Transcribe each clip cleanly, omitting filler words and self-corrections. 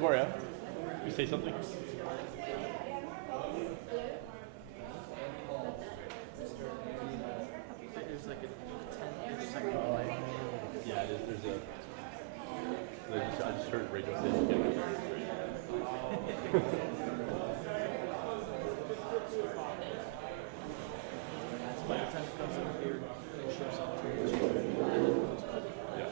Gloria, you say something? There's like a 10-second delay. Yeah, there's a. I just heard Rachel say she's getting it. By the time it comes over here, it shows up to you. Yeah.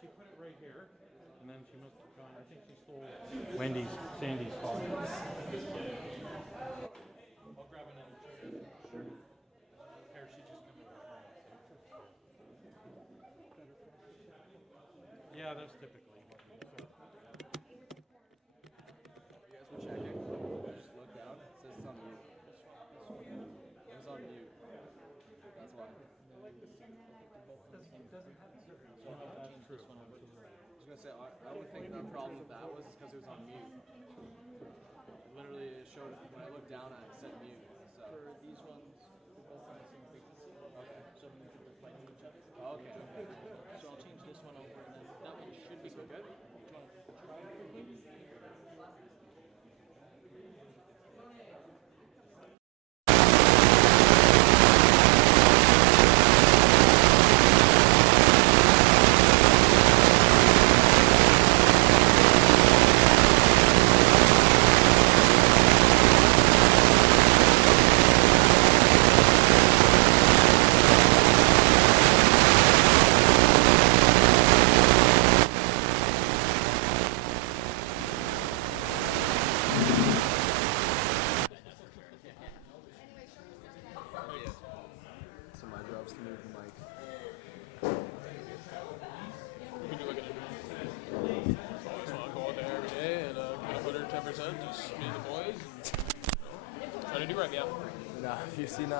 She put it right here, and then she must have gone. I think she stole Sandy's car. I'll grab another chair. Sure. Or she just come over. Yeah, that's typically what we do. You guys were checking? I just looked down. It says it's on mute. It was on mute. That's why. That's true. I was gonna say I would think the problem with that was because it was on mute. It literally showed when I looked down at it, it said mute. So For these ones, they're both on the same frequency. okay. So I'm going to be fighting each other. Okay. So I'll change this one over, and then that one should be This one good? Do you want to try it quickly? So my job's to move the mic. We do like a just want to go out there every day and get 110%, just me and the boys, and try to do right, yeah. Nah, have you seen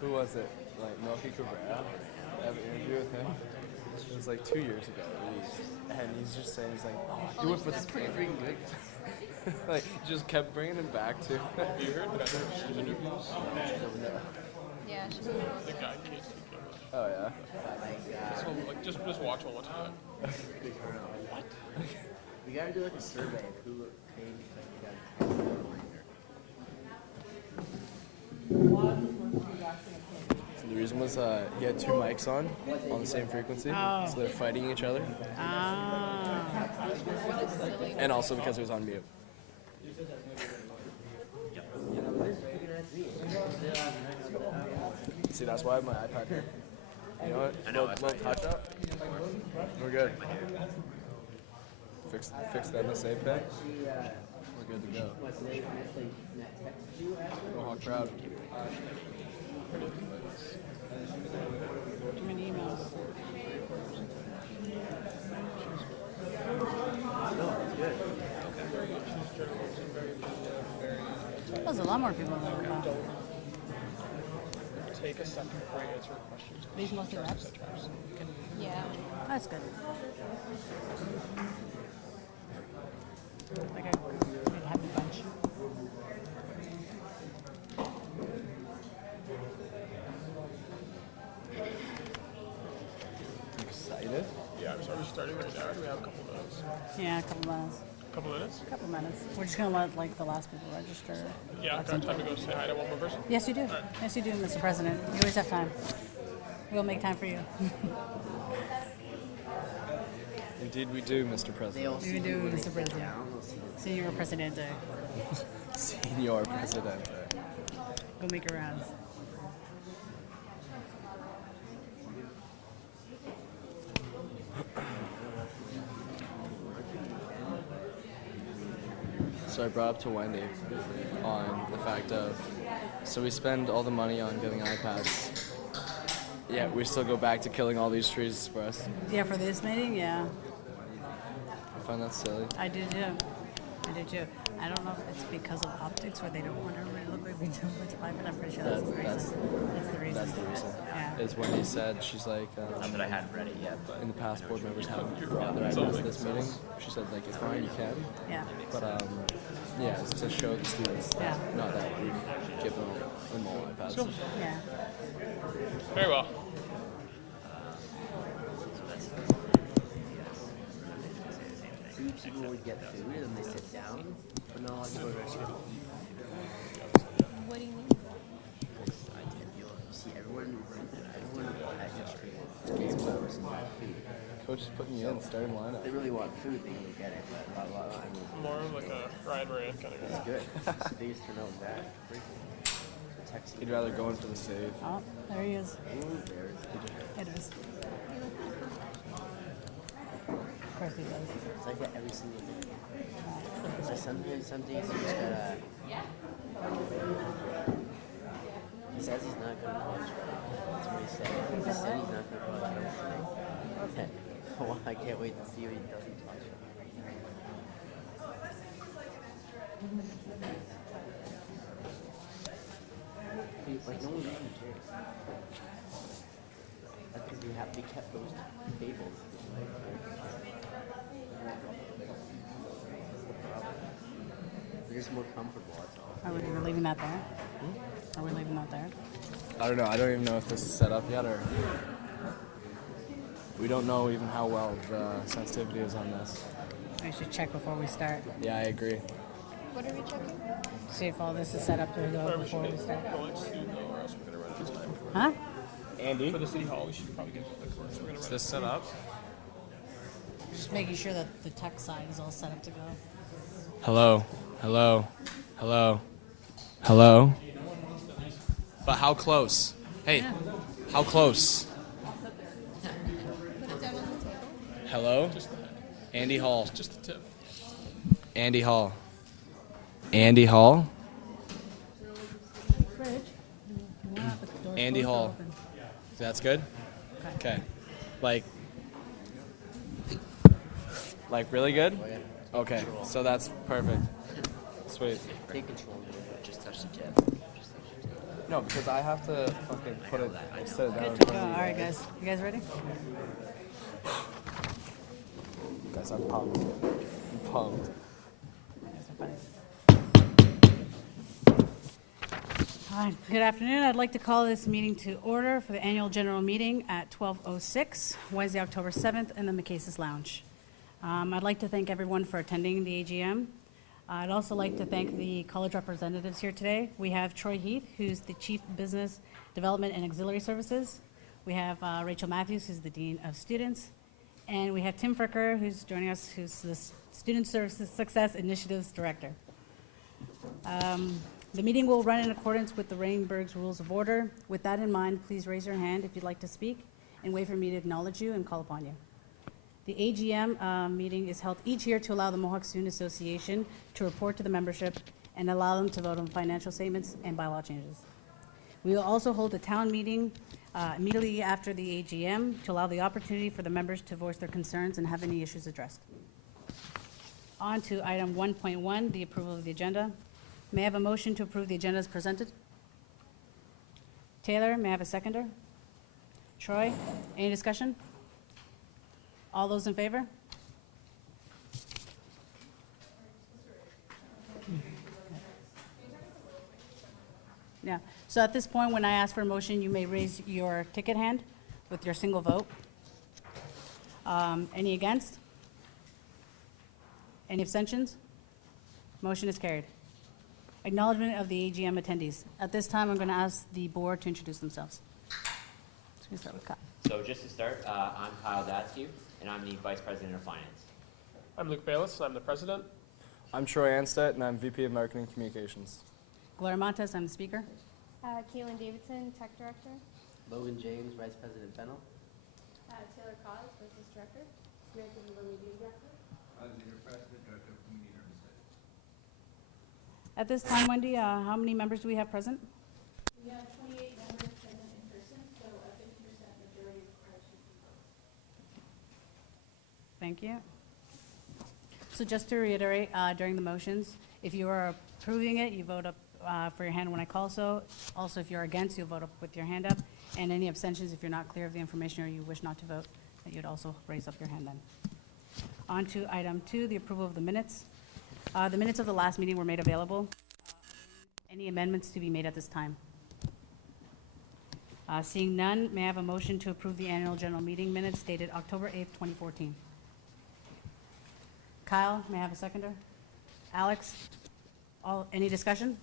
who was it? Like Milky Cabrera? I have an interview with him. It was like 2 years ago at least. And he's just saying, he's like, oh, do it for the freaking good. Like, just kept bringing him back to. Have you heard that his interviews? Yeah, she's The guy Casey Cameron. Oh yeah. So like just watch all the time. We gotta do like a survey of who paid like you got. The reason was he had two mics on the same frequency, so they're fighting each other. And also because it was on mute. See, that's why I have my iPad here. You know what? I know, Little touch up. We're good. Fix the MSA pen. We're good to go. Mohawk proud. Too many emails. There's a lot more people than I thought. Take a second before you answer questions. These mostly reps? Yeah. That's good. Like I have Yeah, a couple minutes. Couple minutes? Couple minutes. We're just gonna let like the last people register. Yeah, I've got time to go say hi to one more person. Yes, you do. Yes, you do, Mr. President. You always have time. We'll make time for you. Indeed, we do, Mr. They President. all see You do, you when they Mr. sit President. down. They'll see this. Senor Presidente. Senor Presidente. Go make your rounds. So I brought up to Wendy on the fact of, so we spend all the money on getting iPads, yet we still go back to killing all these trees for us. Yeah, for this meeting, yeah. I find that silly. I do too. I do too. I don't know if it's because of optics where they don't want everybody to look like we do with life, but I'm pretty sure that's the reason. That's the reason. That's the reason. Yeah. Is Wendy said, she's like, Not that I hadn't read it yet, but in the past, board members haven't brought their iPads to this meeting. She said, like, it's fine, you can. Yeah. But, yeah, it's to show the students, Yeah. not that we give them all iPads. Yeah. Very well. see people would get food and they sit down, but not a lot of people are actually gonna eat. What do you mean? Because I did feel you see everyone at history gets close and got food. Coach is putting you in, starting lineup. If they really want food, they can get it, but a lot of people More of like a Ryan Moran kind of guy. it's good. It's the biggest turnout in that. So Texas. He'd rather go in for the save. Oh, there he is. Ooh, there's It is. Of course he does. it's like that every single day. It's like sometimes, some days you just gotta. He says he's not going to college. That's what he said. He said he's not going to college. Okay. Well, I can't wait to see what he does in college. Like, no one really cares. That's because they kept those tables. They're just more comfortable, that's all. Are we leaving that there? Are we leaving that there? I don't know. I don't even know if this is set up yet, or we don't know even how well the sensitivity is on this. We should check before we start. Yeah, I agree. What are we checking? See if all this is set up to go before we start. Going soon though, or else we're gonna run out of time. Huh? Andy, For the city hall, we should probably get the course. We're gonna is run. this set up? Just making sure that the tech side is all set up to go. Hello, hello, hello, hello. But how close? Hey, how close? Hello, Andy Hall. Just a tip. Andy Hall. Andy Hall. Andy Hall. That's good? Okay. Like really good? Okay, so that's perfect. Sweet. Take control of it, just touch the tip. No, because I have to fucking put it, set it down. Good to go. All right, guys. You guys ready? Guys, I'm pumped. I'm pumped. All right, good afternoon. I'd like to call this meeting to order for the annual general meeting at 12:06, Wednesday, October 7th, in the McCases Lounge. I'd like to thank everyone for attending the AGM. I'd also like to thank the college representatives here today. We have Troy Heath, who's the Chief Business Development and Auxiliary Services. We have Rachel Matthews, who's the Dean of Students. And we have Tim Fricker, who's joining us, who's the Student Services Success Initiatives Director. The meeting will run in accordance with the Rainburg's Rules of Order. With that in mind, please raise your hand if you'd like to speak and wait for me to acknowledge you and call upon you. The AGM meeting is held each year to allow the Mohawk Students Association to report to the membership and allow them to vote on financial statements and bylaw changes. We will also hold a town meeting immediately after the AGM to allow the opportunity for the members to voice their concerns and have any issues addressed. On to item 1.1, the approval of the agenda. May I have a motion to approve the agenda as presented? Taylor, may I have a seconder? Troy, any discussion? All those in favor? Yeah, so at this point, when I ask for a motion, you may raise your ticket hand with your single vote. Any against? Any abstentions? Motion is carried. Acknowledgement of the AGM attendees. At this time, I'm going to ask the board to introduce themselves. So we start with Kyle. So just to start, I'm Kyle Datsky, and I'm the Vice President of Finance. I'm Luke Bayless, and I'm the president. I'm Troy Anstedt, and I'm VP of Marketing Communications. Gloria Montes, I'm the speaker. Caitlin Davidson, Tech Director. Logan James, Vice President Fennel. Taylor Cos, Business Director. Samantha Weaver, Media Director. At this time, Wendy, how many members do we have present? We have 28 members present in person, so a 50% majority requires 50 votes. Thank you. So just to reiterate, during the motions, if you are approving it, you vote up for your hand when I call so. Also, if you're against, you'll vote up with your hand up. And any abstentions, if you're not clear of the information or you wish not to vote, that you'd also raise up your hand then. On to item 2, the approval of the minutes. The minutes of the last meeting were made available. Any amendments to be made at this time? Seeing none, may I have a motion to approve the annual general meeting minutes dated October 8th, 2014? Kyle, may I have a seconder? Alex? Any discussion?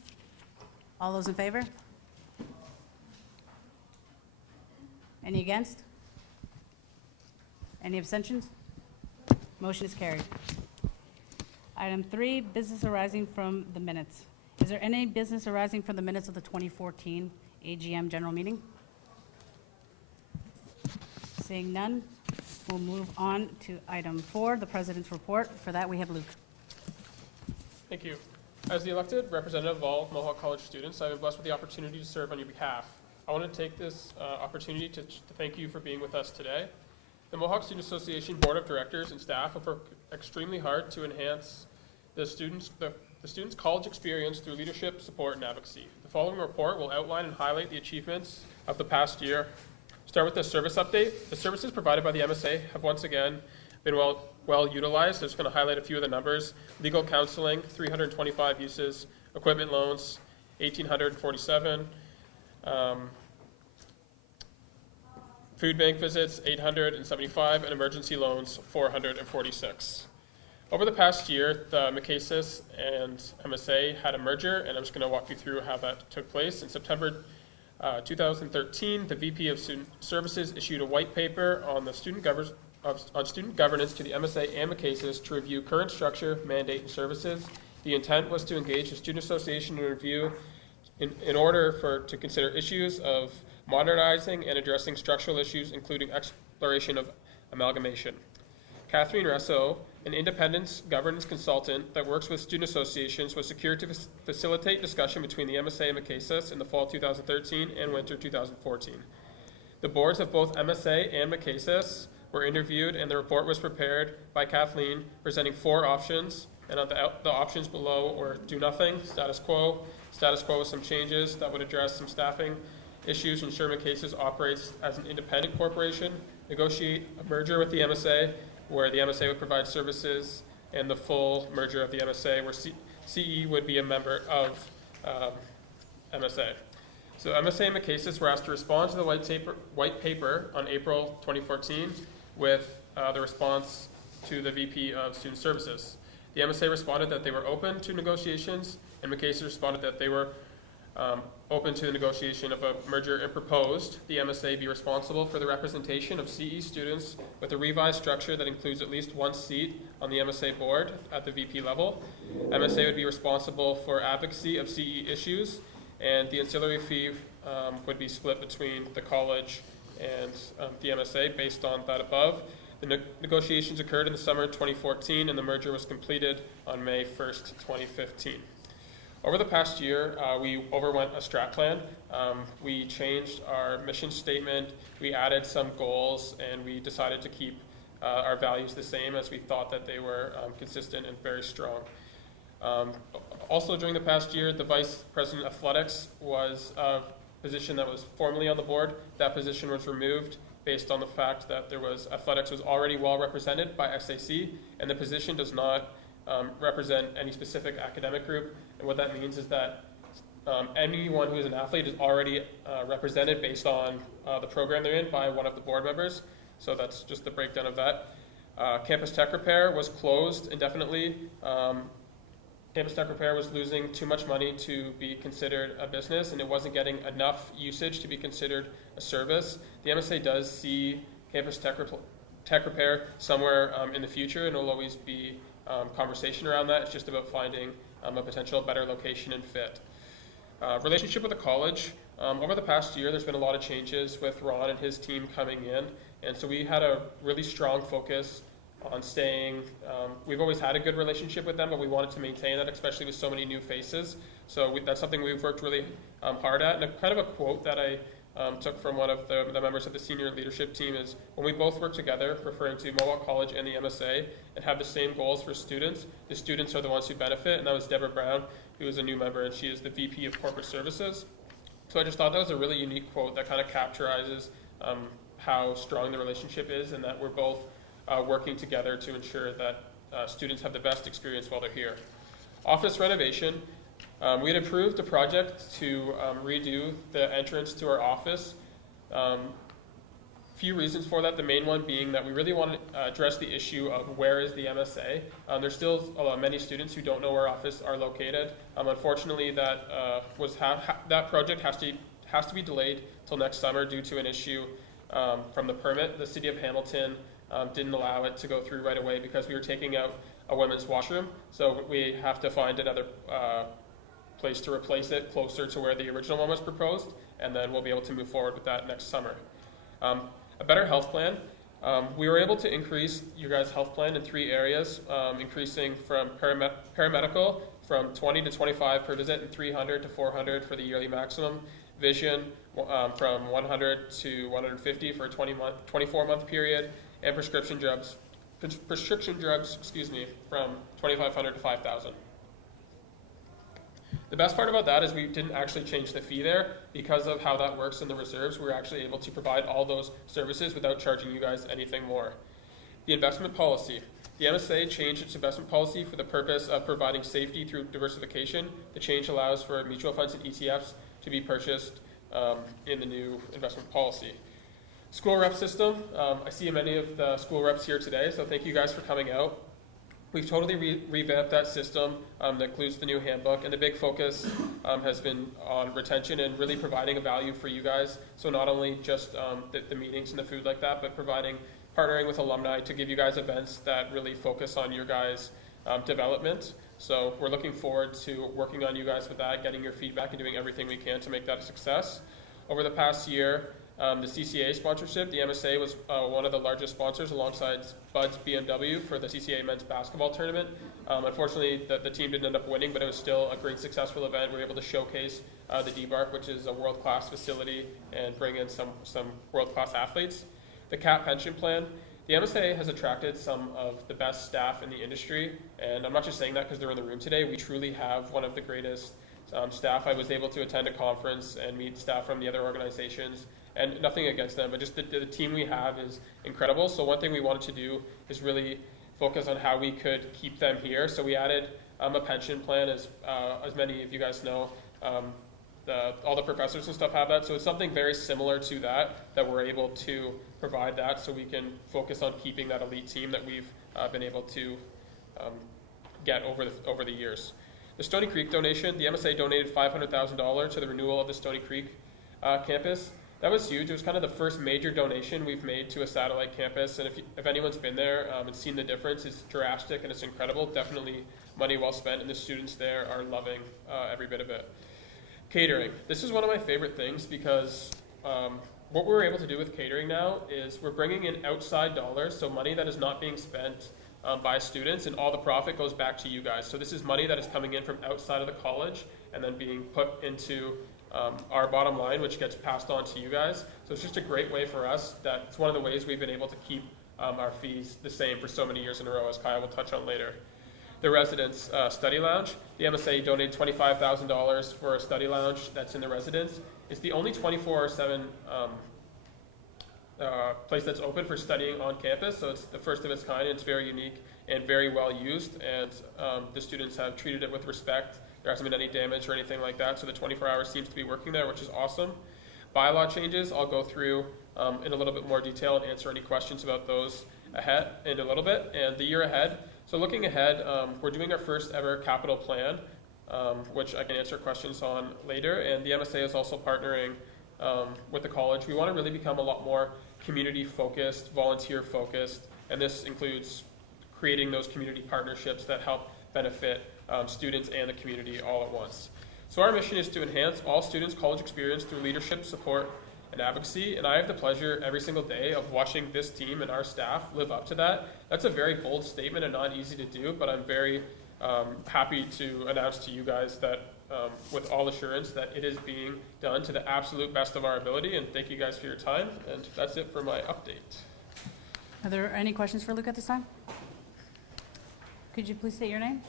All those in favor? Any against? Any abstentions? Motion is carried. Item 3, business arising from the minutes. Is there any business arising from the minutes of the 2014 AGM general meeting? Seeing none, we'll move on to item 4, the president's report. For that, we have Luke. Thank you. As the elected representative of all Mohawk College students, I've been blessed with the opportunity to serve on your behalf. I want to take this opportunity to thank you for being with us today. The Mohawk Students Association Board of Directors and staff have worked extremely hard to enhance the students' college experience through leadership, support, and advocacy. The following report will outline and highlight the achievements of the past year. Start with the service update. The services provided by the MSA have once again been well utilized. I'm just going to highlight a few of the numbers. Legal counseling, 325 uses. Equipment loans, 1,847. Food bank visits, 875, and emergency loans, 446. Over the past year, the MCASIS and MSA had a merger, and I'm just going to walk you through how that took place. In September 2013, the VP of Student Services issued a white paper on the student governance to the MSA and MCASIS to review current structure, mandate, and services. The intent was to engage the Student Association in review in order to consider issues of modernizing and addressing structural issues, including exploration of amalgamation. Catherine Resso, an independent governance consultant that works with student associations, was secured to facilitate discussion between the MSA and MCASIS in the fall 2013 and winter 2014. The boards of both MSA and MCASIS were interviewed, and the report was prepared by Kathleen, presenting 4 options, and the options below were do nothing, status quo with some changes that would address some staffing issues, ensure MCASIS operates as an independent corporation, negotiate a merger with the MSA, where the MSA would provide services, and the full merger of the MSA, where CE would be a member of MSA. So MSA and MCASIS were asked to respond to the white paper on April 2014 with the response to the VP of Student Services. The MSA responded that they were open to negotiations, and MCASIS responded that they were open to the negotiation of a merger and proposed the MSA be responsible for the representation of CE students with a revised structure that includes at least 1 seat on the MSA board at the VP level. MSA would be responsible for advocacy of CE issues, and the ancillary fee would be split between the college and the MSA based on that above. The negotiations occurred in the summer of 2014, and the merger was completed on May 1st, 2015. Over the past year, we overwent a strat plan. We changed our mission statement, we added some goals, and we decided to keep our values the same, as we thought that they were consistent and very strong. Also during the past year, the Vice President of Athletics was a position that was formerly on the board. That position was removed based on the fact that athletics was already well represented by SAC, and the position does not represent any specific academic group. And what that means is that anyone who is an athlete is already represented based on the program they're in by one of the board members. So that's just the breakdown of that. Campus Tech Repair was closed indefinitely. Campus Tech Repair was losing too much money to be considered a business, and it wasn't getting enough usage to be considered a service. The MSA does see Campus Tech Repair somewhere in the future, and it'll always be conversation around that. It's just about finding a potential better location and fit. Relationship with the college. Over the past year, there's been a lot of changes with Ron and his team coming in, and so we had a really strong focus on staying. We've always had a good relationship with them, but we wanted to maintain that, especially with so many new faces. So that's something we've worked really hard at. And kind of a quote that I took from one of the members of the senior leadership team is, when we both work together, referring to Mohawk College and the MSA, and have the same goals for students, the students are the ones who benefit. And that was Deborah Brown, who is a new member, and she is the VP of Corporate Services. So I just thought that was a really unique quote that kind of capturizes how strong the relationship is, and that we're both working together to ensure that students have the best experience while they're here. Office renovation. We had approved a project to redo the entrance to our office. Few reasons for that. The main one being that we really want to address the issue of where is the MSA. There's still many students who don't know where offices are located. Unfortunately, that project has to be delayed till next summer due to an issue from the permit. The city of Hamilton didn't allow it to go through right away because we were taking out a women's washroom. So we have to find another place to replace it closer to where the original one was proposed, and then we'll be able to move forward with that next summer. A better health plan. We were able to increase your guys' health plan in 3 areas, increasing from paramedical from 20 to 25 per visit and 300 to 400 for the yearly maximum. Vision from 100 to 150 for a 24-month period, and prescription drugs, from 2,500 to 5,000. The best part about that is we didn't actually change the fee there. Because of how that works in the reserves, we were actually able to provide all those services without charging you guys anything more. The investment policy. The MSA changed its investment policy for the purpose of providing safety through diversification. The change allows for mutual funds and ETFs to be purchased in the new investment policy. School rep system. I see many of the school reps here today, so thank you guys for coming out. We've totally revamped that system that includes the new handbook, and the big focus has been on retention and really providing a value for you guys. So not only just the meetings and the food like that, but partnering with alumni to give you guys events that really focus on your guys' development. So we're looking forward to working on you guys with that, getting your feedback, and doing everything we can to make that a success. Over the past year, the CCA sponsorship, the MSA was one of the largest sponsors alongside Bud's BMW for the CCA men's basketball tournament. Unfortunately, the team didn't end up winning, but it was still a great, successful event. We were able to showcase the D-Bark, which is a world-class facility, and bring in some world-class athletes. The CAP pension plan. The MSA has attracted some of the best staff in the industry, and I'm not just saying that because they're in the room today. We truly have one of the greatest staff. I was able to attend a conference and meet staff from the other organizations, and nothing against them, but just the team we have is incredible. So one thing we wanted to do is really focus on how we could keep them here. So we added a pension plan, as many of you guys know. All the professors and stuff have that. So it's something very similar to that we're able to provide that, so we can focus on keeping that elite team that we've been able to get over the years. The Stony Creek donation, the MSA donated $500,000 to the renewal of the Stony Creek campus. That was huge. It was kind of the first major donation we've made to a satellite campus, and if anyone's been there and seen the difference, it's drastic and it's incredible. Definitely money well spent, and the students there are loving every bit of it. Catering. This is one of my favorite things because what we're able to do with catering now is we're bringing in outside dollars, so money that is not being spent by students, and all the profit goes back to you guys. So this is money that is coming in from outside of the college and then being put into our bottom line, which gets passed on to you guys. So it's just a great way for us. That's one of the ways we've been able to keep our fees the same for so many years in a row, as Kyle will touch on later. The residence study lounge. The MSA donated $25,000 for a study lounge that's in the residence. It's the only 24/7 place that's open for studying on campus, so it's the first of its kind. It's very unique and very well used, and the students have treated it with respect. There hasn't been any damage or anything like that, so the 24 hours seems to be working there, which is awesome. Bylaw changes, I'll go through in a little bit more detail and answer any questions about those ahead in a little bit, and the year ahead. So looking ahead, we're doing our first ever capital plan, which I can answer questions on later. And the MSA is also partnering with the college. We want to really become a lot more community focused, volunteer focused, and this includes creating those community partnerships that help benefit students and the community all at once. So our mission is to enhance all students' college experience through leadership, support, and advocacy, and I have the pleasure every single day of watching this team and our staff live up to that. That's a very bold statement and not easy to do, but I'm very happy to announce to you guys that with all assurance that it is being done to the absolute best of our ability, and thank you guys for your time, and that's it for my update. Are there any questions for Luke at this time? Could you please state your name?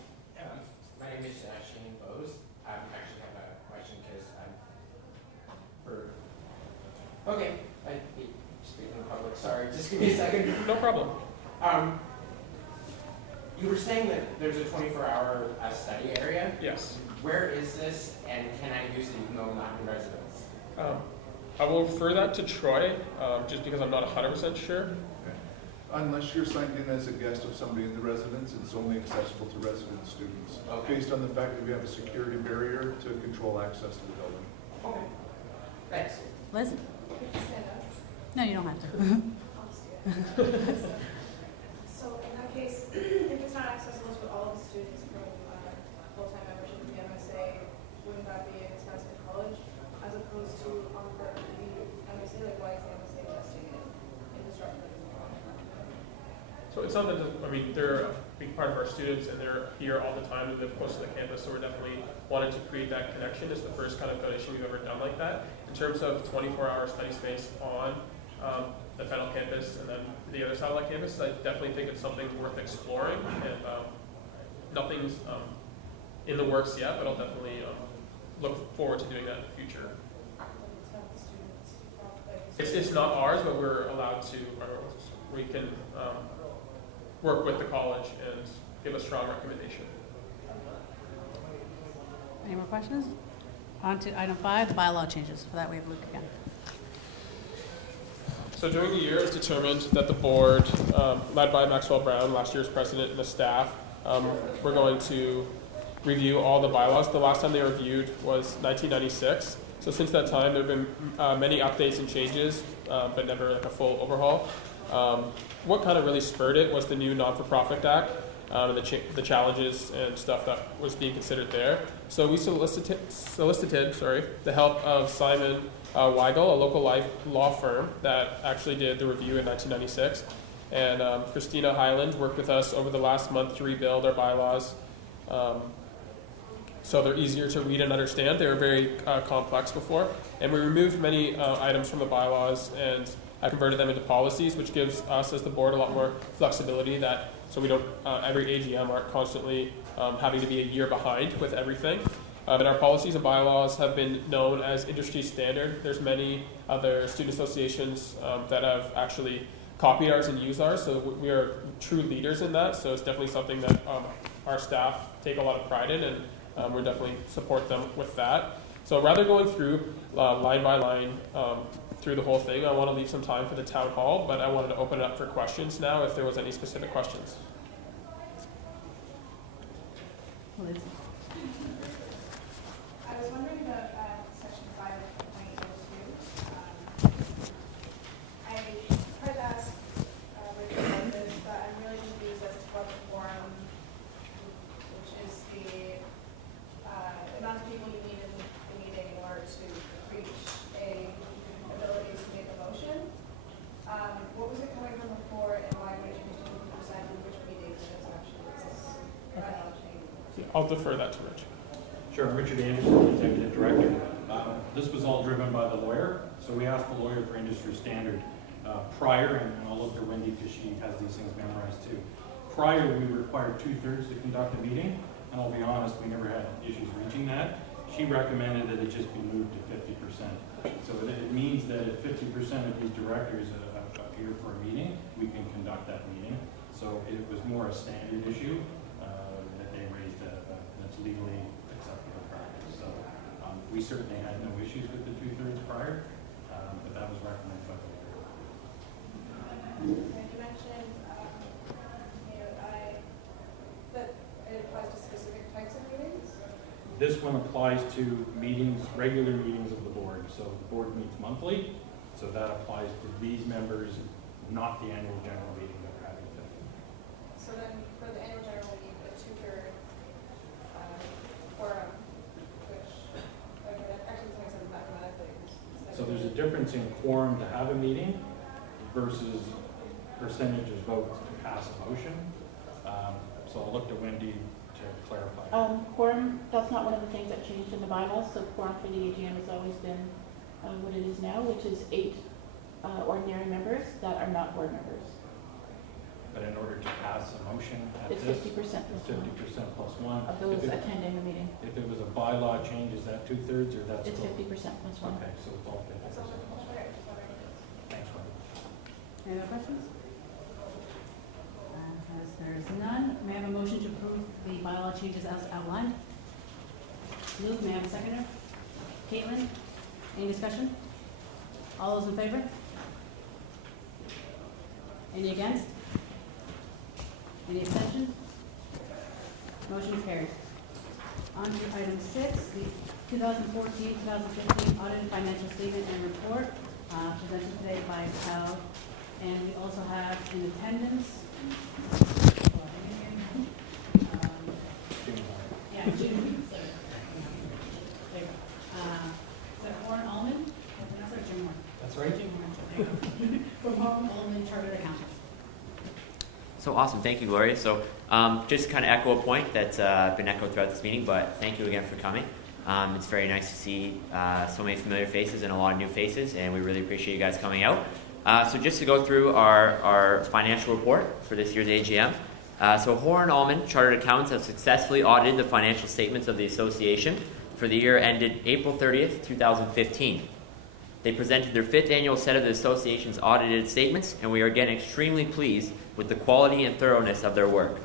My name is Shane Bose. I actually have a question because okay, I speaking in public. Sorry, just give me a second. No problem. You were saying that there's a 24-hour study area. Yes. Where is this, and can I use it even though I'm not in residence? I will refer that to Troy, just because I'm not 100% sure. Unless you're signed in as a guest of somebody in the residence, it's only accessible to resident students. Okay. Based on the fact that we have a security barrier to control access to the building. Okay. Thanks. Liz? Could you stand up? No, you don't have to. I'll stand. So in that case, if it's not accessible to all of the students from full-time membership in the MSA, wouldn't that be an expense to college as opposed to on part of the MSA? Like, why is the MSA investing in infrastructure? So it's not that, they're a big part of our students and they're here all the time, they live close to the campus, so we're definitely wanting to create that connection. It's the first kind of donation we've ever done like that. In terms of 24-hour study space on the federal campus and then the other satellite campus, I definitely think it's something worth exploring, and nothing's in the works yet, but I'll definitely look forward to doing that in the future. It's not the students. It's not ours, but we're allowed to, or we can work with the college and give a strong recommendation. Any more questions? On to item 5, the bylaw changes. For that, we have Luke again. So during the year, it was determined that the board, led by Maxwell Brown, last year's president, and the staff, we're going to review all the bylaws. The last time they were reviewed was 1996. So since that time, there have been many updates and changes, but never like a full overhaul. What kind of really spurred it was the new Non-for-Profit Act and the challenges and stuff that was being considered there. So we solicited the help of Simon Weigel, a local law firm that actually did the review in 1996. And Christina Highland worked with us over the last month to rebuild our bylaws so they're easier to read and understand. They were very complex before. And we removed many items from the bylaws and I converted them into policies, which gives us as the board a lot more flexibility so we don't, every AGM aren't constantly having to be a year behind with everything. But our policies and bylaws have been known as industry standard. There's many other student associations that have actually copied ours and used ours, so we are true leaders in that. So it's definitely something that our staff take a lot of pride in, and we definitely support them with that. So rather going through line by line through the whole thing, I want to leave some time for the town hall, but I wanted to open it up for questions now if there was any specific questions. Liz? I was wondering about section 5.02. I tried to ask Richard about this, but I'm really confused as to what the forum, which is the amount of people you need in the meeting in order to reach a ability to make a motion. What was it coming from before, and why would it change to 50% in which meetings it is actually bylaw change? I'll defer that to Rich. Sure, Richard Anderson, Executive Director. This was all driven by the lawyer, so we asked the lawyer for industry standard prior, and I'll look to Wendy because she has these things memorized too. Prior, we required 2/3 to conduct a meeting, and I'll be honest, we never had issues reaching that. She recommended that it just be moved to 50%. So it means that if 50% of these directors appear for a meeting, we can conduct that meeting. So it was more a standard issue that they raised that's legally acceptable practice. So we certainly had no issues with the 2/3 prior, but that was recommended by the lawyer. And you mentioned This one applies to meetings, regular meetings of the board. So the board meets monthly, so that applies to these members, not the annual general meeting that we're having today. So then, for the annual general meeting, the two-third quorum, which, actually, makes sense mathematically. So there's a difference in quorum to have a meeting versus percentage of votes to pass a motion. So I'll look to Wendy to clarify. Quorum, that's not one of the things that changed in the bylaws, so quorum for the AGM has always been what it is now, which is 8 ordinary members that are not board members. But in order to pass a motion at It's this, 50% it's plus 50% plus one. of those If it- attending the meeting. If it was a bylaw change, is that 2/3 or that's? It's still- 50% plus 1. Okay, so it's all 50% plus one. Thanks, Wendy. Any other questions? As there is none, may I have a motion to approve the bylaw changes as outlined? Luke, may I have a seconder? Caitlin, any discussion? All those in favor? Any against? Any abstentions? Motion carries. On to item 6, the 2014-2015 audited financial statement and report, presented today by Cal. And we also have in attendance, yeah, Jim, sorry. There you go. Is that Warren Allman? That's our Jim Warren. That's right. Jim Warren, there you go. From Mohawk Allman Chartered Accountants. So awesome, thank you, Gloria. So just to kind of echo a point that's been echoed throughout this meeting, but thank you again for coming. It's very nice to see so many familiar faces and a lot of new faces, and we really appreciate you guys coming out. So just to go through our financial report for this year's AGM. So Horan Allman Chartered Accountants have successfully audited the financial statements of the association for the year ended April 30th, 2015. They presented their 5th annual set of the association's audited statements, and we are again extremely pleased with the quality and thoroughness of their work.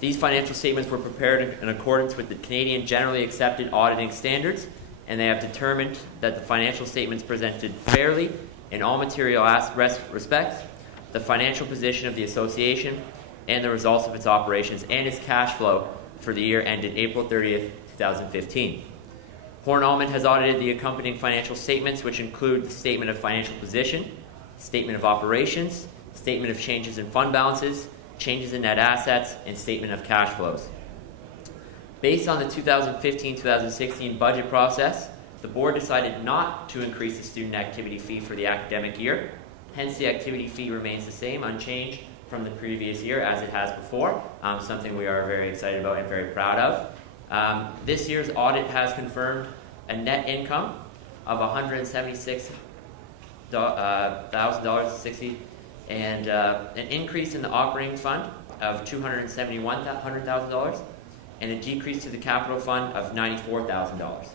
These financial statements were prepared in accordance with the Canadian Generally Accepted Auditing Standards, and they have determined that the financial statements presented fairly in all material respects, the financial position of the association, and the results of its operations and its cash flow for the year ended April 30th, 2015. Horn Allman has audited the accompanying financial statements, which include the statement of financial position, statement of operations, statement of changes in fund balances, changes in net assets, and statement of cash flows. Based on the 2015-2016 budget process, the board decided not to increase the student activity fee for the academic year. Hence, the activity fee remains the same, unchanged from the previous year as it has before, something we are very excited about and very proud of. This year's audit has confirmed a net income of $176,060 and an increase in the operating fund of $271,000 and a decrease to the capital fund of $94,000.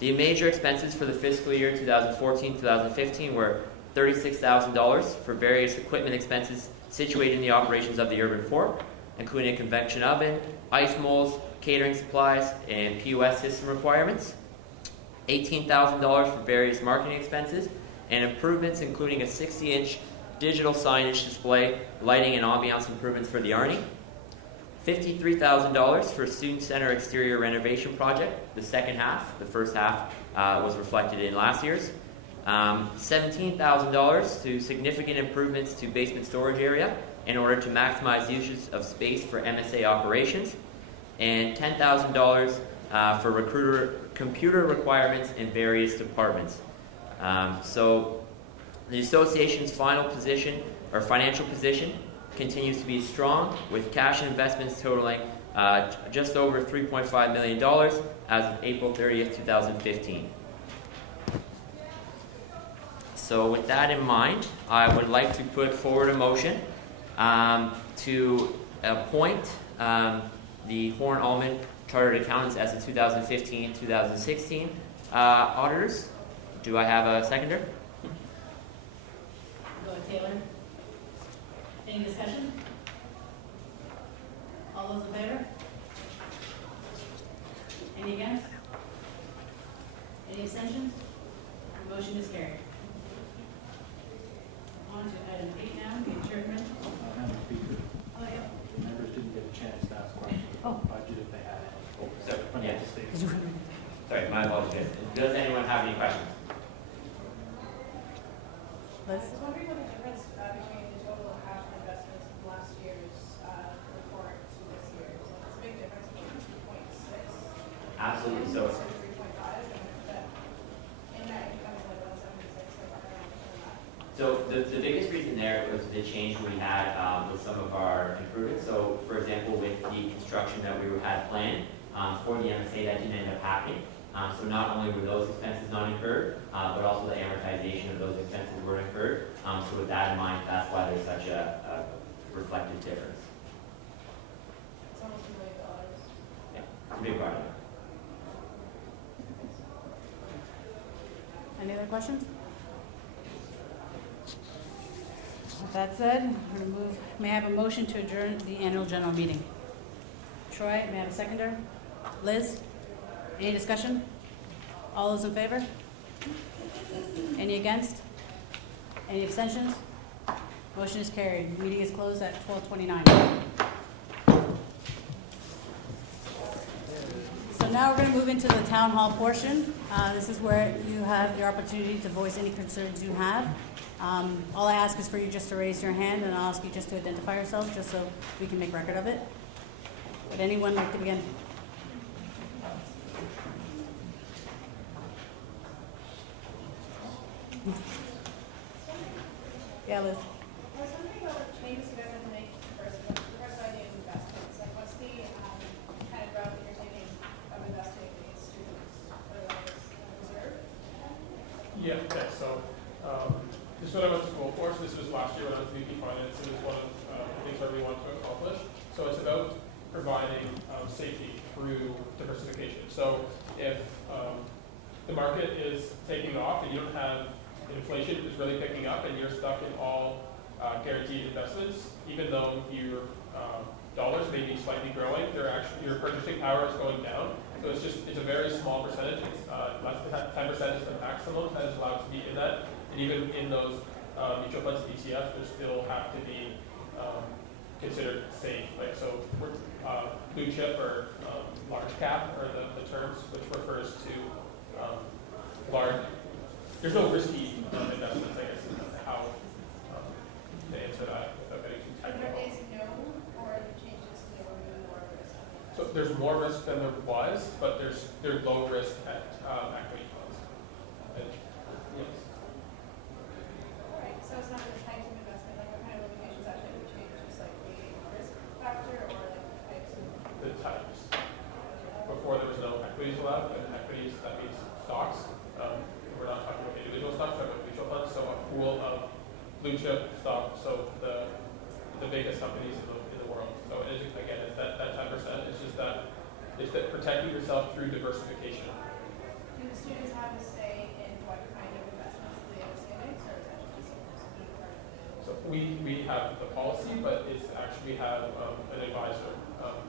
The major expenses for the fiscal year 2014-2015 were $36,000 for various equipment expenses situated in the operations of the Urban Fort, including a convection oven, ice molds, catering supplies, and POS system requirements. $18,000 for various marketing expenses and improvements, including a 60-inch digital signage display, lighting, and ambiance improvements for the Arnie. $53,000 for Student Center exterior renovation project, the second half. The first half was reflected in last year's. $17,000 to significant improvements to basement storage area in order to maximize usage of space for MSA operations, and $10,000 for computer requirements in various departments. So the association's final position or financial position continues to be strong, with cash and investments totaling just over $3.5 million as of April 30th, 2015. So with that in mind, I would like to put forward a motion to appoint the Horn Allman Chartered Accountants as the 2015-2016 auditors. Do I have a seconder? Go ahead, Taylor. Any discussion? All those in favor? Any against? Any abstentions? The motion is carried. On to item 8 now, the adjournment. Madam Speaker, Oh, yeah. members didn't get a chance to ask questions Oh. about budget if they had any. So, yeah, Sorry, my apologies. Does anyone have any questions? Liz? I was wondering what the difference between the total cash and investments from last year's report to this year's. Like, it's a big difference between 2.6 Absolutely. So, and 3.5, and that in that it becomes like 176. Like, I don't understand that. so the biggest reason there was the change we had with some of our improvements. So, for example, with the construction that we had planned for the MSA, that didn't end up happening. So not only were those expenses not incurred, but also the amortization of those expenses were incurred. So with that in mind, that's why there's such a reflected difference. It's almost $1 million. Yeah, it's a big project. Any other questions? With that said, we're going to move, may I have a motion to adjourn the annual general meeting? Troy, may I have a seconder? Liz? Any discussion? All those in favor? Any against? Any abstentions? Motion is carried. Meeting is closed at 12:29. So now we're going to move into the town hall portion. This is where you have your opportunity to voice any concerns you have. All I ask is for you just to raise your hand, and I'll ask you just to identify yourself, just so we can make record of it. Would anyone like to begin? Yeah, Liz. I was wondering about the changes you guys have to make diversify the investments. Like, what's the kind of route that you're taking of investing in these students? Whether it's reserve? Yeah, okay, so this is what I went to school for. So this was last year when I was VP Finance. It was one of the things I really wanted to accomplish. So it's about providing safety through diversification. So if the market is taking off and you don't have inflation is really picking up and you're stuck in all guaranteed investments, even though your dollars may be slightly growing, your purchasing power is going down. So it's a very small percentage. It's less than 10% is the maximum that is allowed to be in that. And even in those mutual funds and ETFs, they still have to be considered safe. Like, so blue chip or large cap are the terms, which refers to large. There's no risky investments, I guess, is how to answer that without getting too technical. Is no, or the changes to remove more risk? So there's more risk than there was, but there's low risk at equity funds. And, yes. All right, so it's not the types of investment, like what kind of limitations actually would change, just like the risk factor or like the types of? The types. Before there was no equities allowed, and equities, that means stocks. We're not talking about individual stocks, we're talking about mutual funds. So a pool of blue chip stocks, so the biggest companies in the world. So it is, again, it's that 10%. It's just that it's that protecting yourself through diversification. Do the students have a say in what kind of investments the MSA makes, or is that just supposed to be part of the? So we have the policy, but it's actually we have an advisor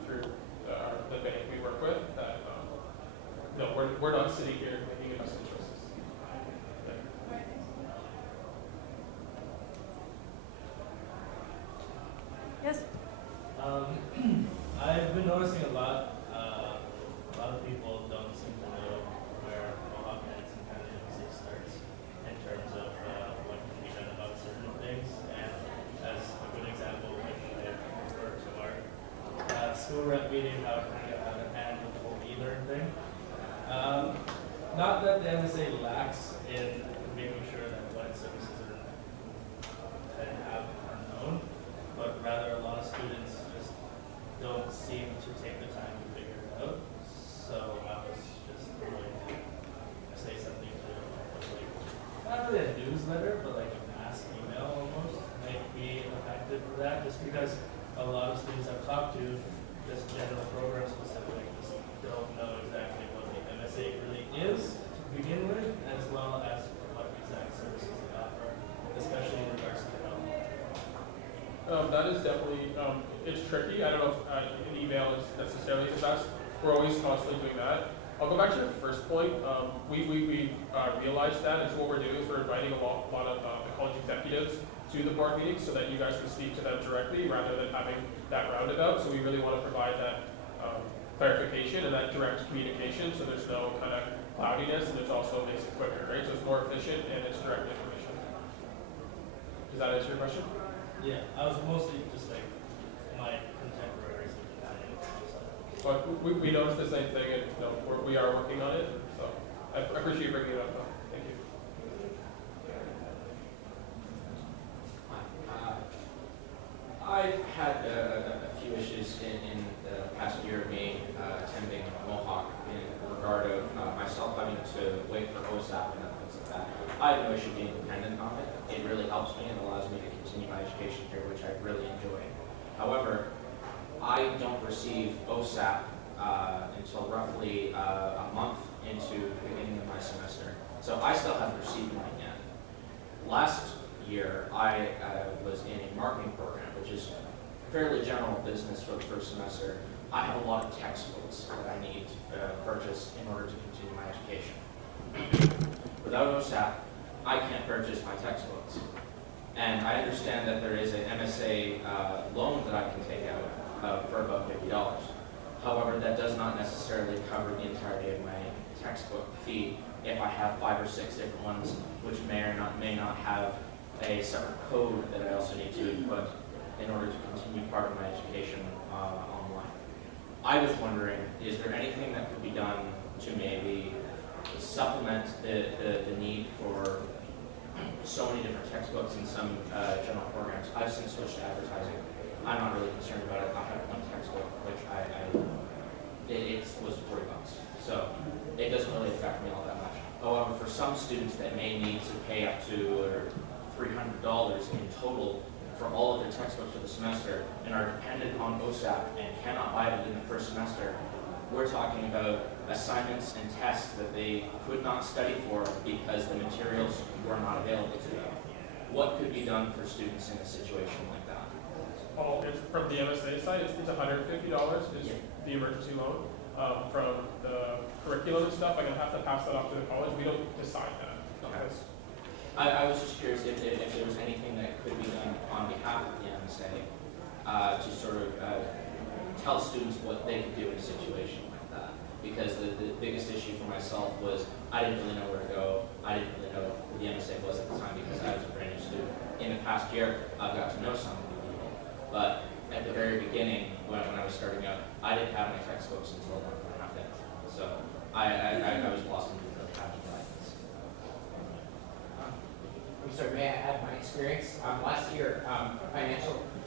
through the bank we work with that no, we're not sitting here making investment choices. Yes? I've been noticing a lot of people don't seem to know where Mohawk ends and kind of MSA starts in terms of what can be done about certain things. And as a good example, which I refer to our school rep meeting, how we have a hand with the whole e-learn thing. Not that the MSA lacks in making sure that what services are known, but rather a lot of students just don't seem to take the time to figure it out. So I was just going to say something to like, not really a newsletter, but like a mass email almost might be effective for that, just because a lot of students I've talked to, just general program specific, just don't know exactly what the MSA really is to begin with, as well as what exact services they offer, especially in regards to health. That is definitely, it's tricky. I don't know if an email is necessarily the best. We're always constantly doing that. I'll go back to your first point. We realized that, and so what we're doing is we're inviting a lot of the college executives to the board meetings so that you guys can speak to them directly rather than having that roundabout. So we really want to provide that clarification and that direct communication, so there's no kind of cloudiness, and there's also makes it quicker, right? So it's more efficient and it's direct information. Does that answer your question? Yeah, I was mostly just like my contemporaries looking at it. But we noticed the same thing, and you know, we are working on it, so I appreciate you bringing it up, though. Thank you. I've had a few issues in the past year of me attending Mohawk in regard of myself having to wait for OSAP and things like that. I have no issue being dependent on it. It really helps me and allows me to continue my education here, which I really enjoy. However, I don't receive OSAP until roughly a month into the beginning of my semester. So I still haven't received mine yet. Last year, I was in a marketing program, which is fairly general business for the first semester. I have a lot of textbooks that I need to purchase in order to continue my education. Without OSAP, I can't purchase my textbooks. And I understand that there is an MSA loan that I can take out for about $50. However, that does not necessarily cover the entirety of my textbook fee if I have 5 or 6 different ones, which may not have a separate code that I also need to input in order to continue part of my education online. I was wondering, is there anything that could be done to maybe supplement the need for so many different textbooks in some general programs? I've since switched to advertising. I'm not really concerned about it. I have one textbook, which it was $40. So it doesn't really affect me all that much. However, for some students that may need to pay up to $300 in total for all of their textbooks for the semester and are dependent on OSAP and cannot buy it in the first semester, we're talking about assignments and tests that they could not study for because the materials were not available to them. What could be done for students in a situation like that? Well, it's from the MSA side, it's $150 is the emergency loan. From the curriculum and stuff, I'm going to have to pass that off to the college. We don't decide that. Okay. I was just curious if there was anything that could be done on behalf of the MSA to sort of tell students what they could do in a situation like that. Because the biggest issue for myself was I didn't really know where to go. I didn't really know who the MSA was at the time because I was a brand new student. In the past year, I've got to know some of the people. But at the very beginning, when I was starting out, I didn't have my textbooks until a month and a half in. So I was lost in the package guidance. I'm sorry, may I add my experience? Last year,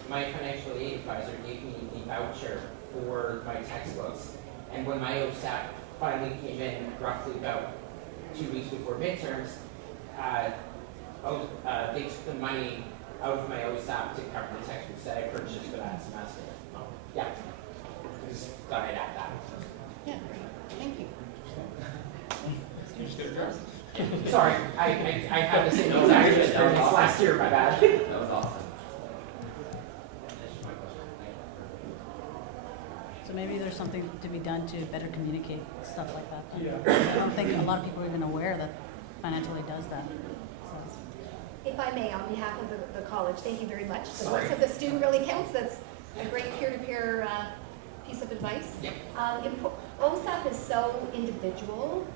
my financial aid advisor gave me the voucher for my textbooks. And when my OSAP finally came in, roughly about 2 weeks before midterms, they took the money out of my OSAP to cover the textbooks that I purchased for that semester. Yeah, just thought I'd add that. Yeah, thank you. You just did it first. Sorry, I had the same exact experience last year, my bad. That was awesome. So maybe there's something to be done to better communicate stuff like that. Yeah. I don't think a lot of people are even aware that financial aid does that. If I may, on behalf of the college, thank you very much. The voice of the student really counts. That's a great peer-to-peer piece of advice. OSAP is so individual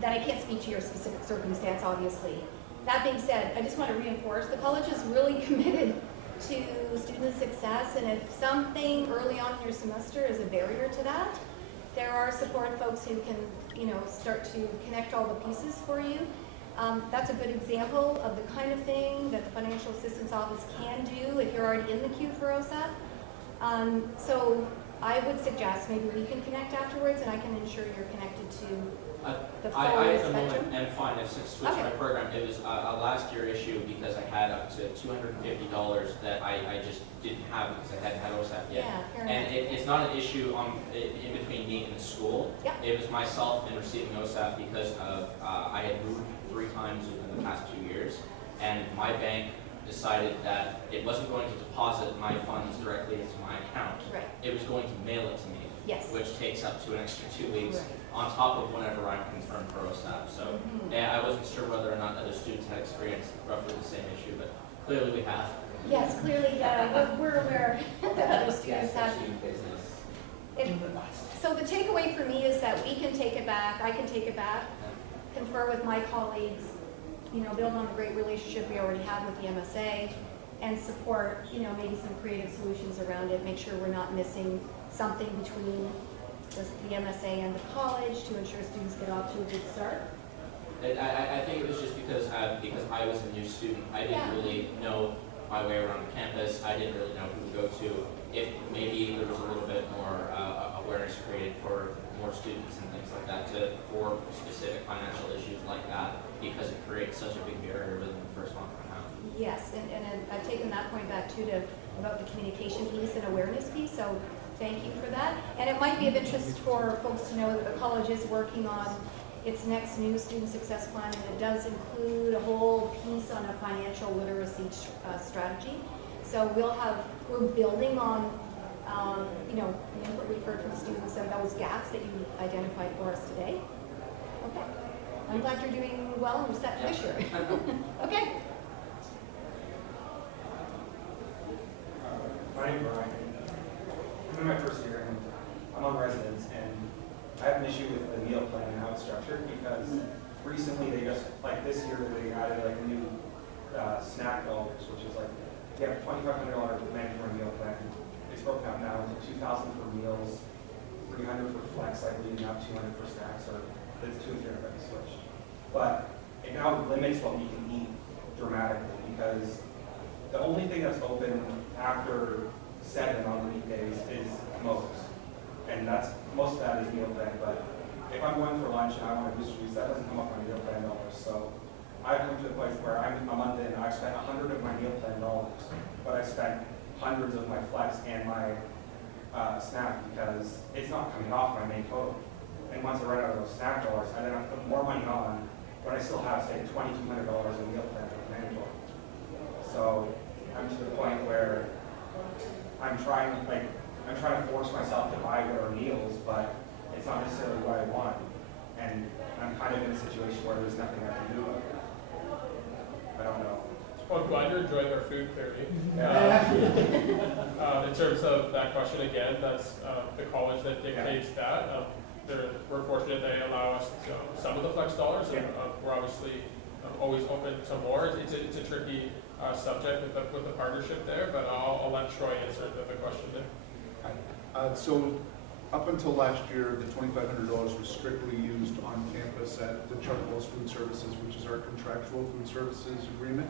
that I can't speak to your specific circumstance, obviously. That being said, I just want to reinforce the college is really committed to student success, and if something early on in your semester is a barrier to that, there are support folks who can, start to connect all the pieces for you. That's a good example of the kind of thing that the Financial Assistance Office can do if you're already in the queue for OSAP. So I would suggest maybe we can connect afterwards and I can ensure you're connected to the full I at the spectrum. moment am fine. I've since switched my program. It was a last year issue because I had up to $250 that I just didn't have because I hadn't had OSAP yet. Yeah, fair And enough. it's not an issue in between me and the school. Yep. It was myself in receiving OSAP because of I had moved 3 times within the past 2 years, and my bank decided that it wasn't going to deposit my funds directly into my account. Right. It was going to mail it to me, Yes. which takes up to an extra 2 weeks Right. on top of whenever I'm confirmed for OSAP. So I wasn't sure whether or not other students had experienced roughly the same issue, but clearly we have. Yes, clearly, we're aware that other students have. business. for me is that we can take it back, I can take it back, confer with my colleagues, you know, build on the great relationship we already have with the MSA, and support, you know, maybe some creative solutions around it, make sure we're not missing something between the MSA and the college to ensure students get off to a good start. I think it was just because I was a new student. I didn't really know my way around the campus. I didn't really know who to go to. If maybe there was a little bit more awareness created for more students and things like that for specific financial issues like that, because it creates such a big barrier within the first month and a half. Yes, and I've taken that point back too about the communication piece and awareness piece, so thank you for that. And it might be of interest for folks to know that the college is working on its next new student success plan, and it does include a whole piece on a financial literacy strategy. So we're building on, you know, the input we've heard from students and those gaps that you identified for us today. Okay, I'm glad you're doing well and we're set for this year. Okay. My name's Brian. I'm in my first year and I'm on residence, and I have an issue with the meal plan and how it's structured because recently they just, like this year, they added like a new snack dollars, which is like, you have $2,500 mandatory meal plan. It's broken out now into $2,000 for meals, $300 for flex, I believe, now $200 for snacks, or it's $200 and $300 by the switch. But it now limits what we can eat dramatically because the only thing that's open after 7 on the weekdays is Mo's. And most of that is meal plan, but if I'm going for lunch and I want to boost juice, that doesn't come up on meal plan dollars. So I've come to a place where I'm a month in, I've spent $100 of my meal plan dollars, but I spent hundreds of my flex and my snack because it's not coming off my main total. And once I run out of those snack dollars, I then have to put more money on, but I still have, say, $2,200 in meal plan for mandatory. So I'm to the point where I'm trying to force myself to buy better meals, but it's not necessarily what I want. And I'm kind of in a situation where there's nothing I can do about it. I don't know. Well, I'm glad you're enjoying our food, clearly. In terms of that question, again, that's the college that dictates that. We're fortunate they allow us some of the flex dollars, and we're obviously always open to more. It's a tricky subject with the partnership there, but I'll let Troy answer the question there. So up until last year, the $2,500 was strictly used on campus at the Chartwell's Food Services, which is our contractual food services agreement.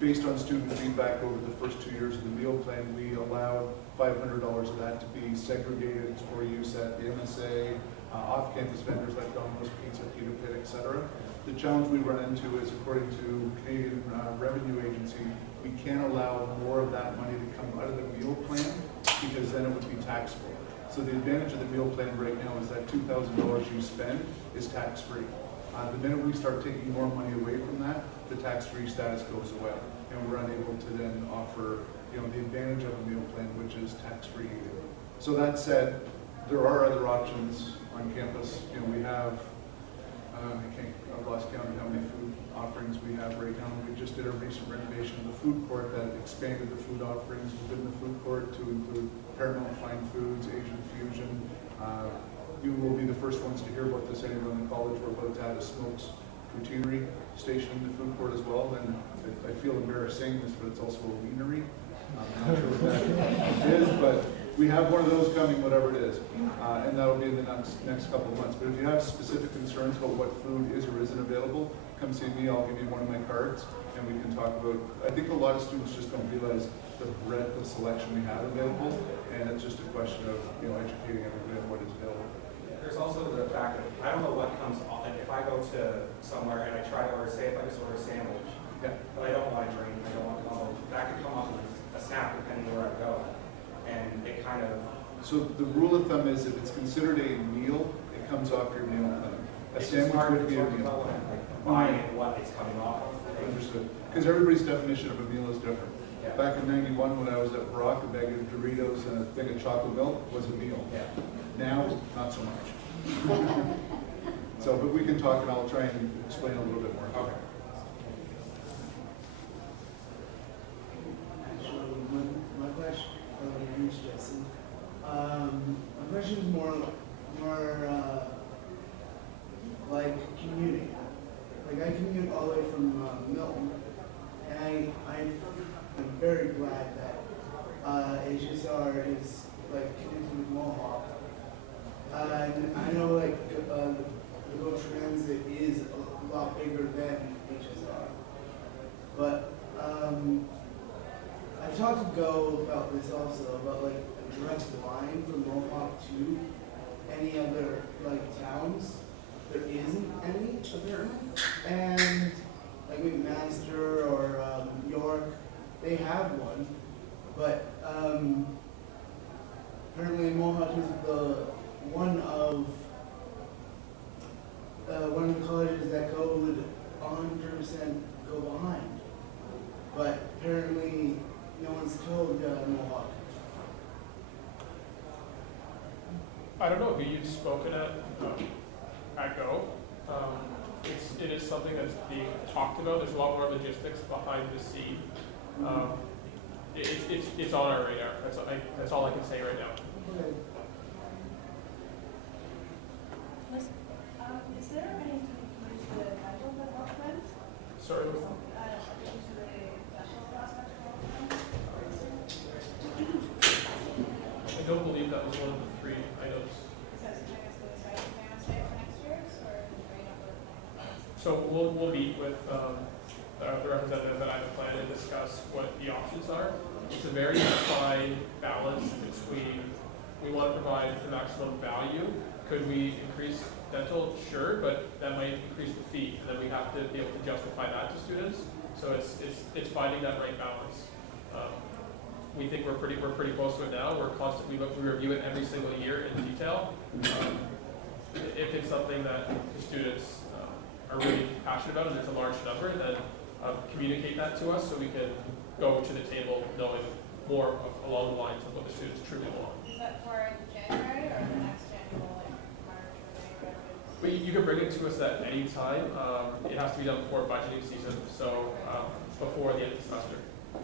Based on student feedback over the first 2 years of the meal plan, we allowed $500 of that to be segregated for use at the MSA, off-campus vendors like Domino's Pizza, Pita Pit, etc. The challenge we run into is, according to Canadian Revenue Agency, we can't allow more of that money to come out of the meal plan because then it would be taxable. So the advantage of the meal plan right now is that $2,000 you spend is tax-free. The minute we start taking more money away from that, the tax-free status goes away, and we're unable to then offer, you know, the advantage of a meal plan, which is tax-free eating. So that said, there are other options on campus. You know, we have, I've lost count of how many food offerings we have right now. We just did a recent renovation of the food court that expanded the food offerings within the food court to include Paramount Fine Foods, Asian Fusion. You will be the first ones to hear about this anywhere in the college. We're about to add a smokes poutineery station in the food court as well. And I feel embarrassed saying this, but it's also a wienery. I'm not sure what that is, but we have one of those coming, whatever it is. And that'll be in the next couple of months. But if you have specific concerns about what food is or isn't available, come see me. I'll give you one of my cards, and we can talk about. I think a lot of students just don't realize the breadth of selection we have available, and it's just a question of, you know, educating everybody on what is available. There's also the fact that I don't know what comes off. Like if I go to somewhere and I try to order, say if I just order a sandwich, but I don't want a drink, I don't want alcohol, that could come off as a snack depending where I go. And it kind of... So the rule of thumb is if it's considered a meal, it comes off your meal plan. A sandwich would be a meal. Buying what it's coming off of. Understood. Because everybody's definition of a meal is different. Yeah. Back in '91 when I was at Brock, a bag of Doritos and a thing of chocolate milk was a meal. Yeah. Now, not so much. So, but we can talk and I'll try and explain a little bit more. Okay. My question, my question is more more like commuting. Like I commute all the way from Milton, and I'm very glad that HSR is like connected with Mohawk. And I know like the GO Transit is a lot bigger than HSR, but I've talked to Go about this also, about like a direct line from Mohawk to any other like towns. There isn't any apparently, and like McMaster or York, they have one, but apparently Mohawk is the one of the colleges that Go would 100% go behind, but apparently no one's told Mohawk. I don't know who you've spoken at Go. It is something that's being talked about. There's a lot more logistics behind the scene. It's on our radar. That's all I can say right now. Okay. Is there any use to the dental development? Sorry, what's that? Use to the dental aspect of development? I don't believe that was one of the 3 items. Is that something that's going to stay in MSA for next year, or are you not working on that? So we'll meet with the representative that I have planned and discuss what the options are. It's a very fine balance between we want to provide the maximum value. Could we increase dental? Sure, but that might increase the fee, and then we have to be able to justify that to students. So it's finding that right balance. We think we're pretty close to it now. We review it every single year in detail. If it's something that the students are really passionate about and it's a large number, then communicate that to us so we can go to the table knowing more along the lines of what the students truly want. Is that for January or the next January, like March or May? But you can bring it to us at any time. It has to be done before budgeting season, so before the end of the semester. And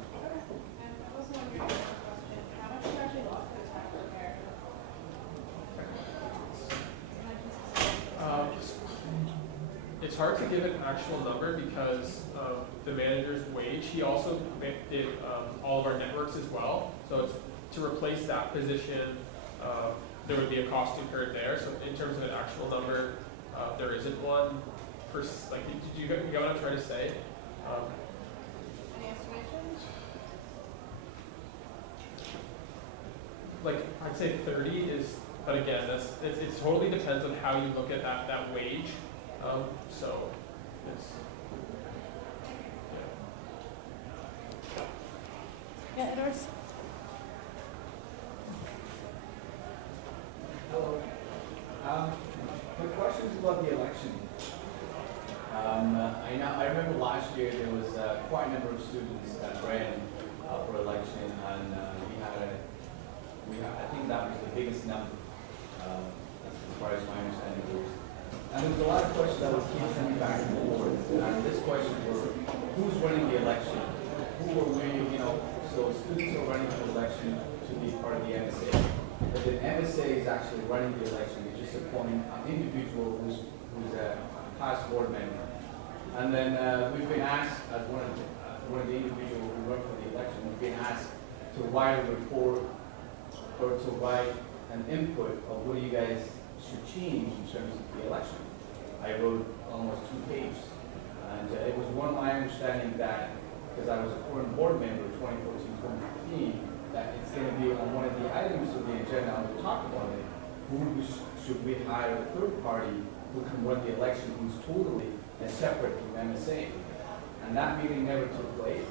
I was wondering, question, how much you actually lost for the tax repair? It's hard to give an actual number because the manager's wage. He also did all of our networks as well. So it's, to replace that position, there would be a cost incurred there. So in terms of an actual number, there isn't one. Like, did you get what I'm trying to say? Any estimations? Like I'd say 30 is, but again, it totally depends on how you look at that wage. So it's Yeah, Edwards? Hello. The question is about the election. I remember last year there was quite a number of students that ran for election, and I think that was the biggest number, as far as my understanding goes. And there was a lot of questions that was keep coming back and forth. And this question was, who's running the election? Who are we, so students are running for election to be part of the MSA. But the MSA is actually running the election. They just appoint an individual who's a past board member. And then we've been asked, as one of the individuals who run for the election, we've been asked to write a report or to write an input of what you guys should change in terms of the election. I wrote almost 2 pages, and it was my understanding that, because I was a current board member 2014-2015, that it's going to be on one of the items of the agenda, and we'll talk about it, should we hire a third party who can run the election who's totally separate from MSA. And that meeting never took place,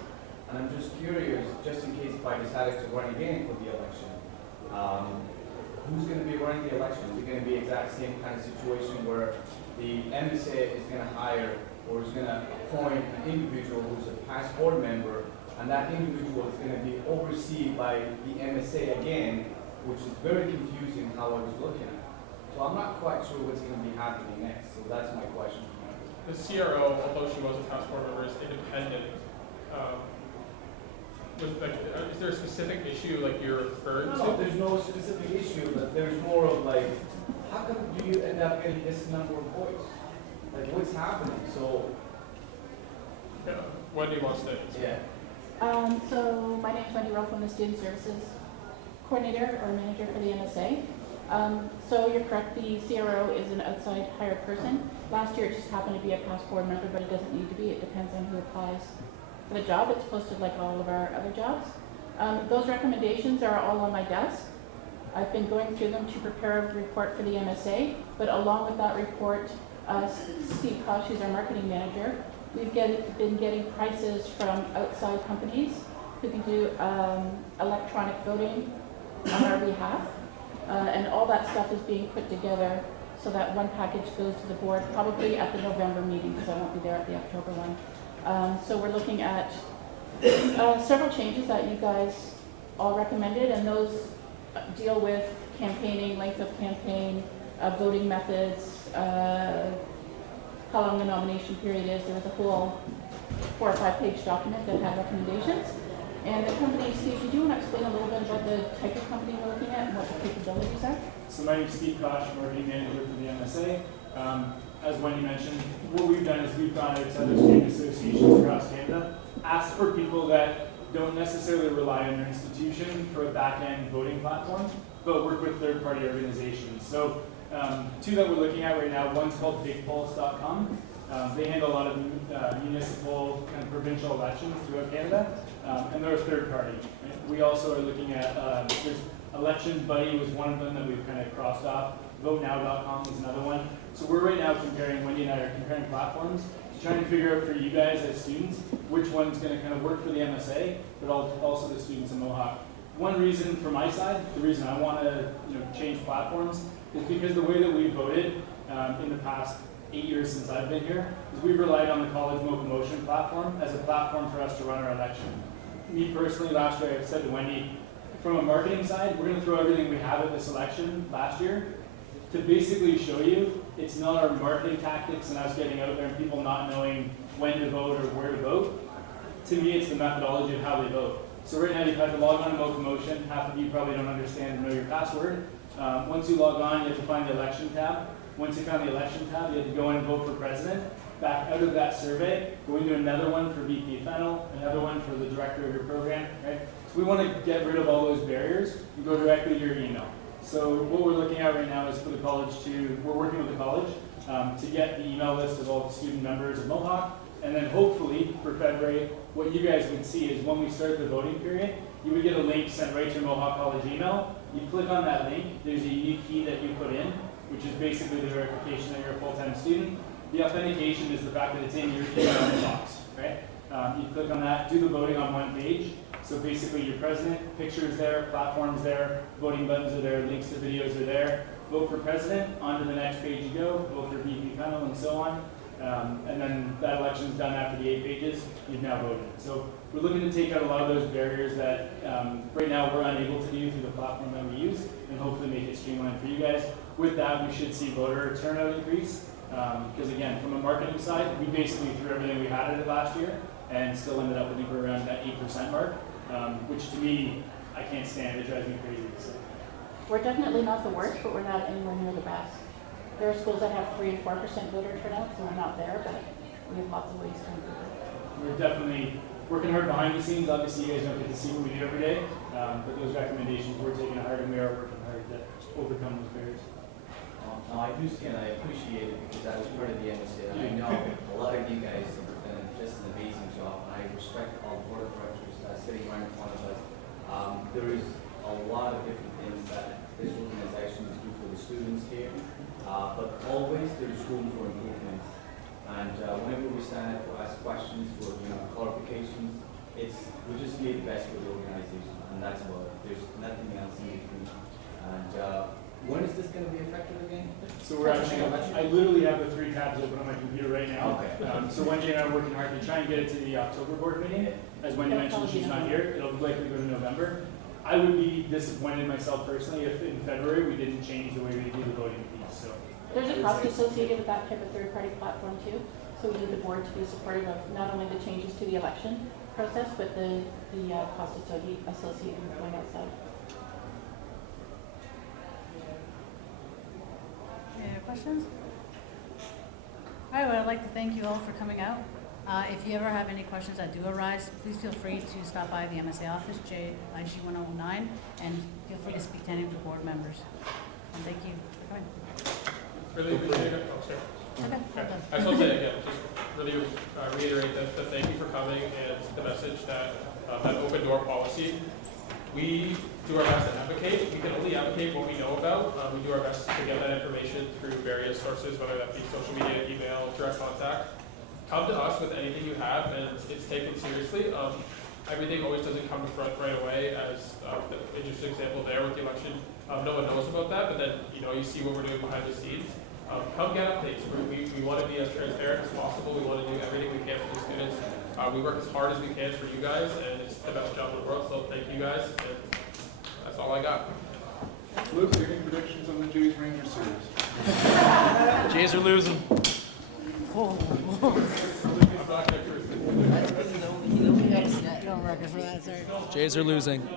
and I'm just curious, just in case if I decided to run again for the election, who's going to be running the election? Is it going to be exact same kind of situation where the MSA is going to hire or is going to appoint an individual who's a past board member, and that individual is going to be overseen by the MSA again, which is very confusing how I was looking at it. So I'm not quite sure what's going to be happening next, so that's my question. the CRO, although she was a past board member, is independent. Is there a specific issue like you're referring to? No, there's no specific issue, but there's more of like, how come ended up getting this number of votes? Like, what's happening? So, Yeah. Wendy wants to. yeah. So my name is Wendy Rope, I'm the Student Services Coordinator or Manager for the MSA. So you're correct, the CRO is an outside hired person. Last year it just happened to be a past board member, but it doesn't need to be. It depends on who applies for the job. It's posted like all of our other jobs. Those recommendations are all on my desk. I've been going through them to prepare a report for the MSA, but along with that report, Steve Kosh, who's our marketing manager, we've been getting prices from outside companies who can do electronic voting on our behalf. And all that stuff is being put together so that one package goes to the board, probably at the November meeting, because I won't be there at the October one. So we're looking at several changes that you guys all recommended, and those deal with campaigning, length of campaign, voting methods, how long the nomination period is. There was a whole 4 or 5 page document that had recommendations. And the company, Steve, did you want to explain a little bit about the type of company we're looking at and what the capabilities are? So my name is Steve Koch, marketing manager for the MSA. As Wendy mentioned, what we've done is we've gone out to other student associations across Canada, asked for people that don't necessarily rely on their institution for a back-end voting platform, but work with third-party organizations. So 2 that we're looking at right now, one's called bigpulse.com. They handle a lot of municipal and provincial elections throughout Canada, and they're a third party. Right? We also are looking at, there's Election Buddy was one of them that we've kind of crossed off. VoteNow.com is another one. So we're right now comparing, Wendy and I are comparing platforms to try and figure out for you guys as students which one's going to kind of work for the MSA, but also the students in Mohawk. One reason for my side, the reason I want to change platforms is because the way that we voted in the past 8 years since I've been here is we've relied on the College Motion platform as a platform for us to run our election. Me personally, last year I said to Wendy, from a marketing side, we're going to throw everything we have at this election last year to basically show you it's not our marketing tactics and us getting out there and people not knowing when to vote or where to vote. To me, it's the methodology of how they vote. So right now you've had to log on to Motion. Half of you probably don't understand or know your password. Once you log on, you have to find the election tab. Once you found the election tab, you have to go in and vote for president. Back out of that survey, go into another one for VP Fennel, another one for the director of your program, right? So we want to get rid of all those barriers and go directly to your email. So what we're looking at right now is for the college we're working with the college to get the email list of all the student members of Mohawk, and then hopefully for February, what you guys would see is when we start the voting period, you would get a link sent right to your Mohawk College email. You click on that link, there's a unique key that you put in, which is basically the verification that you're a full-time student. The authentication is the fact that it's in your email box, right? You click on that, do the voting on one page. So basically your president, pictures there, platforms there, voting buttons are there, links to videos are there. Vote for president, on to the next page you go, vote for VP panel and so on. And then that election's done after the 8 pages, you've now voted. So we're looking to take out a lot of those barriers that right now we're unable to do through the platform that we use and hopefully make it streamlined for you guys. With that, we should see voter turnout increase. Because again, from a marketing side, we basically threw everything we had at it last year and still ended up, I think we're around that 8% mark, which to me, I can't stand. It drives me crazy. So. We're definitely not the worst, but we're not anywhere near the best. There are schools that have 3 and 4% voter turnout, so we're not there, but we have lots of ways to improve it. We're definitely working hard behind the scenes. Obviously, you guys don't get to see what we do every day, but those recommendations we're taking to heart, and we are working hard to overcome those barriers. No, I do see and I appreciate it because I was part of the MSA. I know a lot of you guys have done just an amazing job. I respect all the board of directors sitting right in front of us. There is a lot of different things that this organization is doing for the students here, but always there's room for improvement. And whenever we stand up to ask questions for clarifications, we just need the best for the organization, and that's about it. There's nothing else in between. And when is this going to be effective again? So we're actually, I literally have the 3 tabs open on my computer right now. Okay. So Wendy and I are working hard to try and get it to the October board meeting. As Wendy mentioned, she's not here. It'll likely go to November. I would be disappointed myself personally if in February we didn't change the way we do the voting piece. So there's a cost associated with that type of third-party platform too. So we need the board to be supportive of not only the changes to the election process, but the cost associated with going outside. questions? All right, well, I'd like to thank you all for coming out. If you ever have any questions that do arise, please feel free to stop by the MSA office, IG 1009, and feel free to speak to any of the board members. And thank you for coming. Really appreciate it. Oh, sorry. Okay. I just want to say again, just really reiterate that thank you for coming and the message that that open door policy. We do our best to advocate. We can only advocate what we know about. We do our best to get that information through various sources, whether that be social media, email, direct contact. Come to us with anything you have, and it's taken seriously. Everything always doesn't come to front right away, as the interesting example there with the election. No one knows about that, but then you see what we're doing behind the scenes. Come get updates. We want to be as transparent as possible. We want to do everything we can for the students. We work as hard as we can for you guys, and it's the best job in the world, so thank you guys, and that's all I got. Luke, any predictions on the Jays Ranger series? Jays are losing. I'm not gonna You know, we got a record for that, sir. Jays are losing.